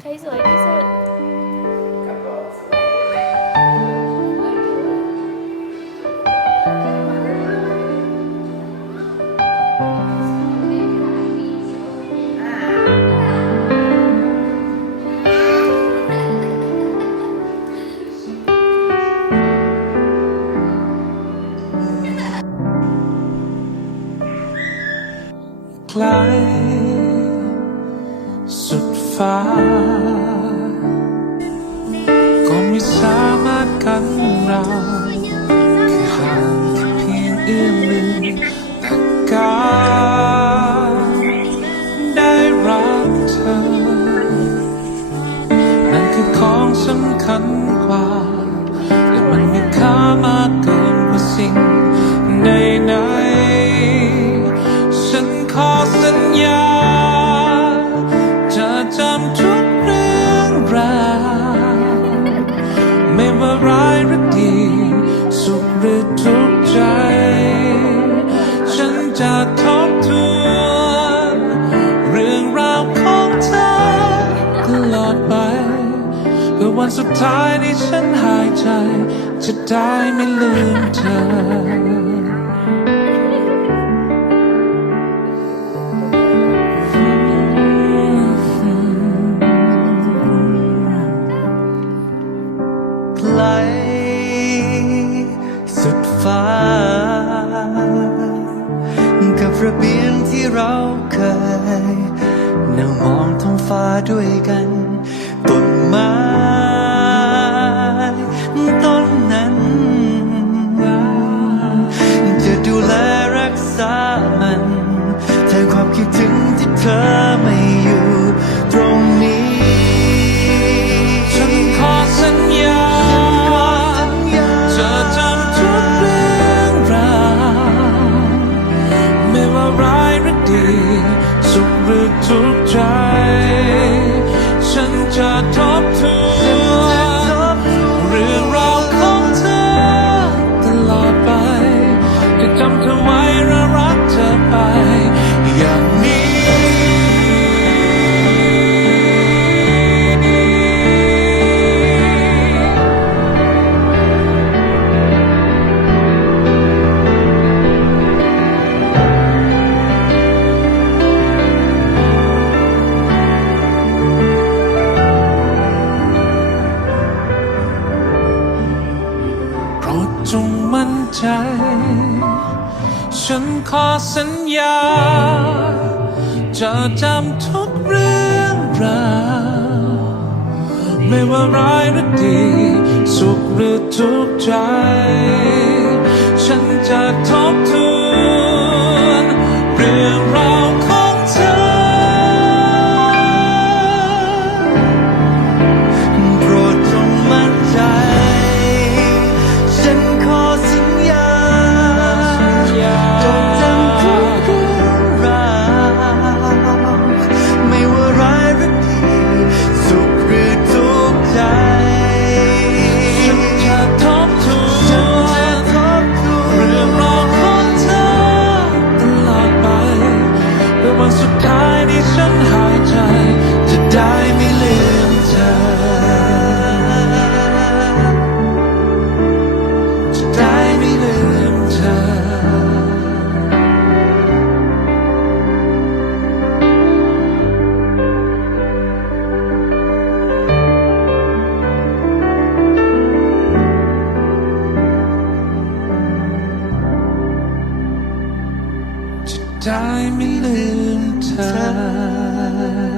ใครสวยที่สุดไกลสุด ฟ้า ก็ไม่สามารถกันเราห่างเพียงเอื้อมมือแต่การได้รักเธอ นั่นคือของสำคัญกว่าและมันมีค่ามากเกินกว่าสิ่ง ว่าร้ายหรือดี สุขหรือทุกข์ใจ ฉันจะทบทวนเรื่องราวของเธอตลอดไป เพื่อวันสุดท้ายที่ฉันหายใจ จะได้ไม่ลืมเธอ ระเบียงที่เราเคยนั่งมองท้องฟ้าด้วยกันต้นไม้ต้นนั้น จะดูแลรักษามันแทนความคิดถึงที่เธอไม่ ดี สุขหรือทุกข์ใจ ฉันจะทบทวนเรื่องราวของเธอตลอดไป จะจำเธอไว้และรักเธอไป จงมั่นใจ ฉันขอสัญญา จะจำทุกเรื่องราวไม่ว่าร้ายหรือดี สุขหรือทุกข์ใจ ฉันจะทน ไม่ลืมเธอ